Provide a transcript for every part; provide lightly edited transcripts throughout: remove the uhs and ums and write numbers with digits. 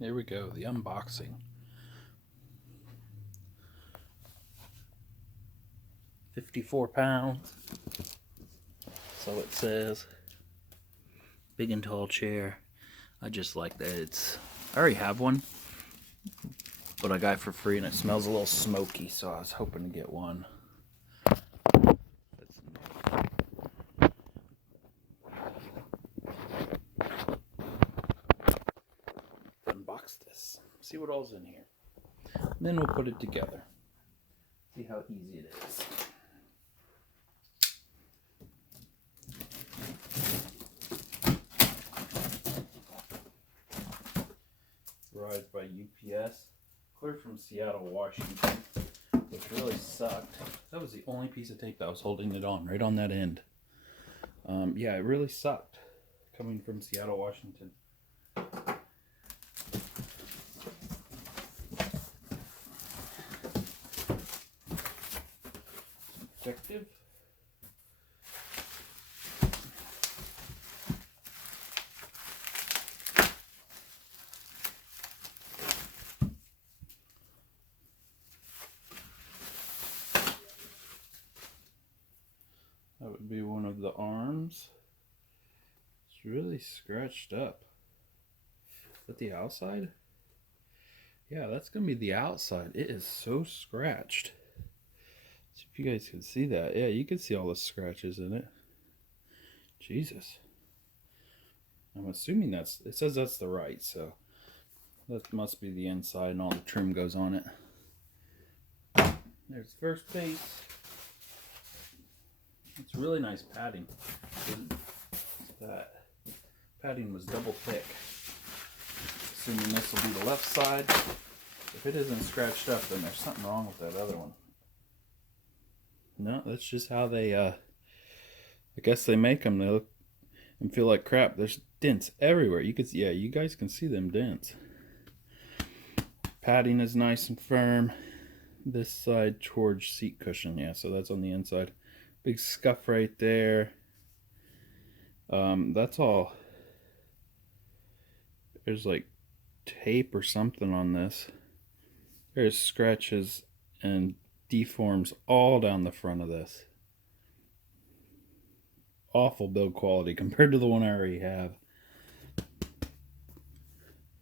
Here we go, the unboxing. 54 pounds. So it says. Big and tall chair. I just like that. I already have one, but I got it for free and it smells a little smoky, so I was hoping to get one. Unbox this. See what all's in here. And then we'll put it together. See how easy it is. Arrived by UPS, clear from Seattle, Washington, which really sucked. That was the only piece of tape that was holding it on, right on that end. Yeah, it really sucked coming from Seattle, Washington. Protective. That would be one of the arms. It's really scratched up. Is that the outside? Yeah, that's going to be the outside. It is so scratched. See if you guys can see that. Yeah, you can see all the scratches in it. Jesus. I'm assuming it says that's the right, so that must be the inside and all the trim goes on it. There's the first piece. It's really nice padding. That padding was double thick. Assuming this will be the left side. If it isn't scratched up, then there's something wrong with that other one. No, that's just how they, I guess they make them. They look and feel like crap. There's dents everywhere. You could, yeah, you guys can see them dents. Padding is nice and firm. This side towards seat cushion, yeah, so that's on the inside. Big scuff right there. That's all. There's like tape or something on this. There's scratches and deforms all down the front of this. Awful build quality compared to the one I already have.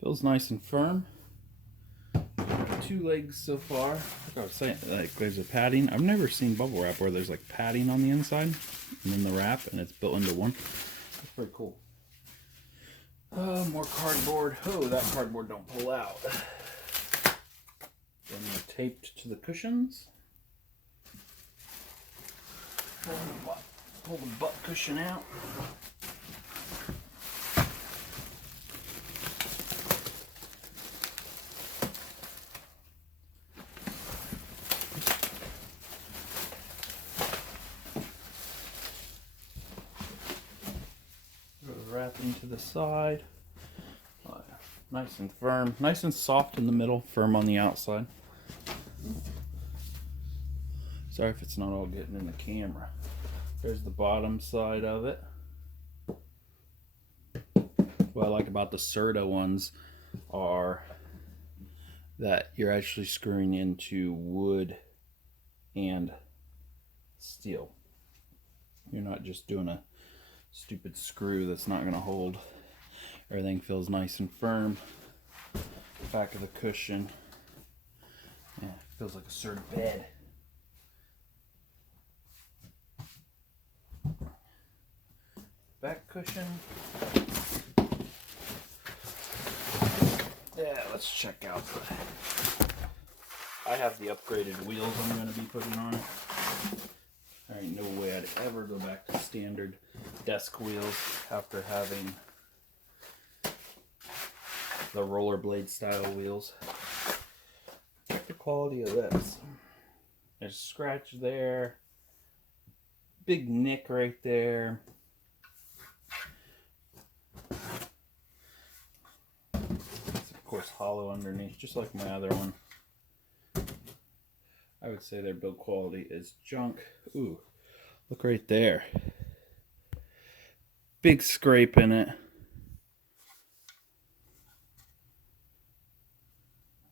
Feels nice and firm. 2 legs so far. Like I was saying, like there's a padding. I've never seen bubble wrap where there's like padding on the inside and then the wrap and it's built into one. That's pretty cool. More cardboard. Oh, that cardboard don't pull out. Then they're taped to the cushions. Pull the butt cushion out. Wrapping to the side. Nice and firm. Nice and soft in the middle, firm on the outside. Sorry if it's not all getting in the camera. There's the bottom side of it. What I like about the Serta ones are that you're actually screwing into wood and steel. You're not just doing a stupid screw that's not going to hold. Everything feels nice and firm. Back of the cushion. Yeah, feels like a Serta bed. Back cushion. Yeah, let's check out I have the upgraded wheels I'm going to be putting on it. There ain't no way I'd ever go back to standard desk wheels after having the rollerblade style wheels. Check the quality of this. There's a scratch there. Big nick right there. It's of course hollow underneath, just like my other one. I would say their build quality is junk. Ooh, look right there. Big scrape in it.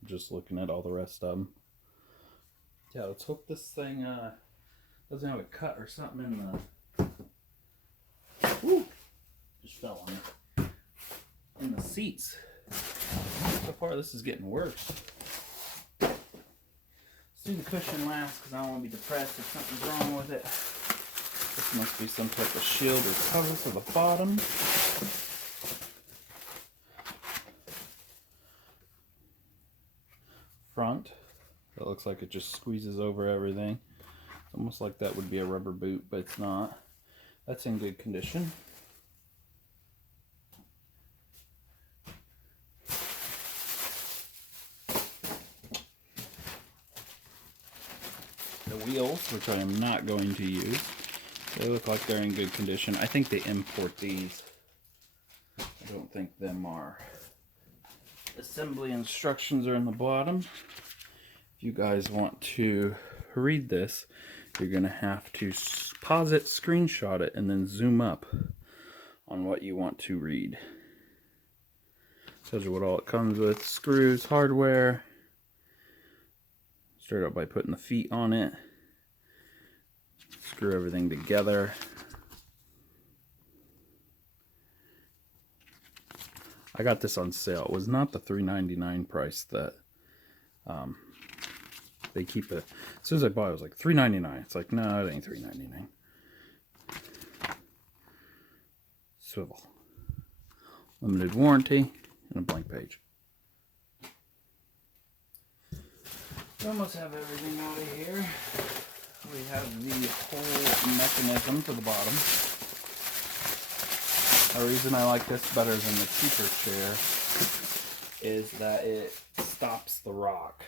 just looking at all the rest of them. Yeah, let's hope this thing doesn't have a cut or something in the... Woo! Just fell on it. In the seats. So far this is getting worse. Let's do the cushion last because I don't want to be depressed if something's wrong with it. This must be some type of shield or cover for the bottom. Front. That looks like it just squeezes over everything. It's almost like that would be a rubber boot, but it's not. That's in good condition. The wheels, which I am not going to use, they look like they're in good condition. I think they import these. I don't think them are. Assembly instructions are in the bottom. If you guys want to read this, you're going to have to pause it, screenshot it, and then zoom up on what you want to read. Tells you what all it comes with. Screws, hardware. Start out by putting the feet on it. Screw everything together. I got this on sale. It was not the $3.99 price that they keep it. As soon as I bought it, it was like $3.99. It's like, no, it ain't $3.99. Swivel. Limited warranty and a blank page. We almost have everything out of here. We have the whole mechanism for the bottom. The reason I like this better than the cheaper chair is that it stops the rock.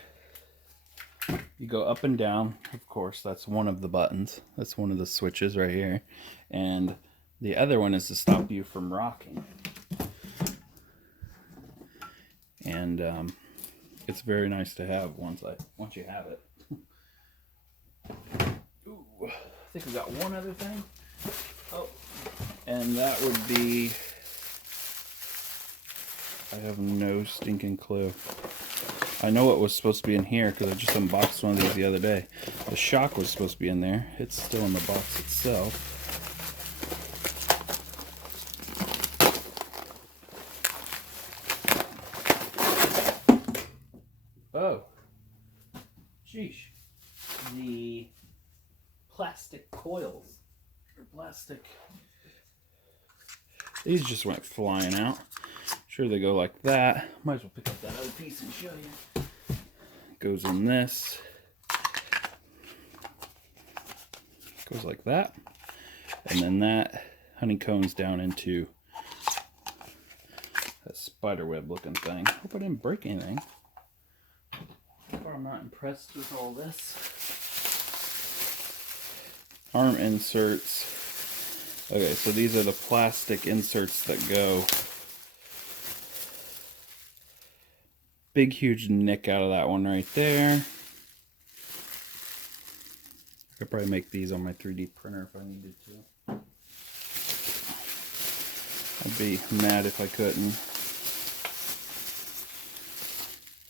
You go up and down, of course, that's one of the buttons. That's one of the switches right here. And the other one is to stop you from rocking. And it's very nice to have once you have it. Ooh, I think we got one other thing. Oh, and that would be, I have no stinking clue. I know what was supposed to be in here because I just unboxed one of these the other day. The shock was supposed to be in there. It's still in the box itself. Oh, sheesh. The plastic coils, or plastic. These just went flying out. Sure, they go like that. Might as well pick up that other piece and show you. Goes in this. Goes like that. And then that honeycombs down into that spiderweb looking thing. Hope I didn't break anything. So far I'm not impressed with all this. Arm inserts. Okay, so these are the plastic inserts that go. Big huge nick out of that one right there. I could probably make these on my 3D printer if I needed to. I'd be mad if I couldn't.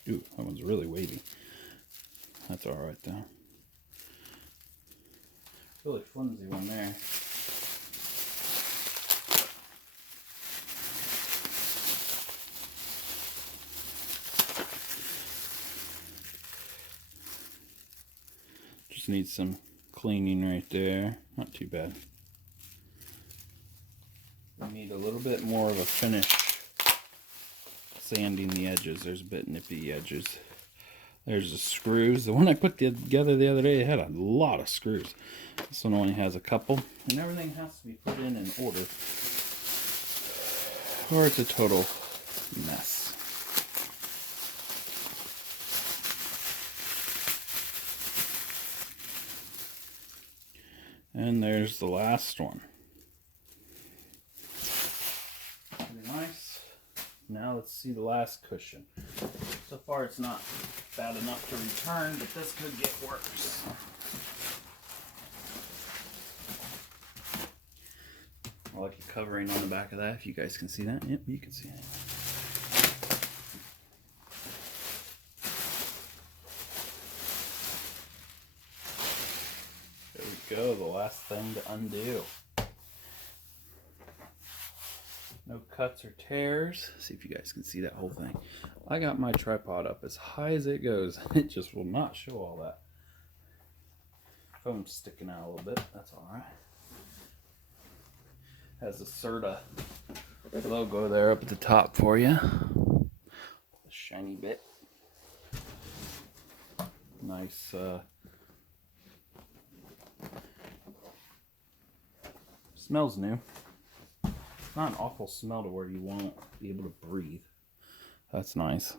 Ooh, that one's really wavy. That's alright though. Really flimsy one there. Just needs some cleaning right there. Not too bad. We need a little bit more of a finish sanding the edges. There's a bit nippy edges. There's the screws. The one I put together the other day had a lot of screws. This one only has a couple. And everything has to be put in order, or it's a total mess. And there's the last one. Pretty nice. Now let's see the last cushion. So far it's not bad enough to return, but this could get worse. I like the covering on the back of that, if you guys can see that. Yep, you can see it. go. The last thing to undo. No cuts or tears. See if you guys can see that whole thing. I got my tripod up as high as it goes. It just will not show all that. Foam's sticking out a little bit. That's alright. Has the Serta logo there up at the top for you. The shiny bit. Nice smells new. Not an awful smell to where you won't be able to breathe. That's nice.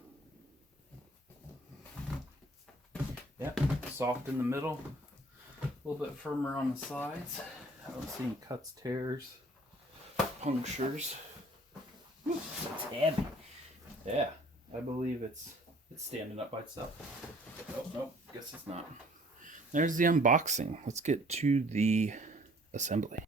Yep, soft in the middle, a little bit firmer on the sides. I don't see any cuts, tears, punctures. Ooh, it's heavy. Yeah, I believe it's standing up by itself. Oh, nope, guess it's not. There's the unboxing. Let's get to the assembly.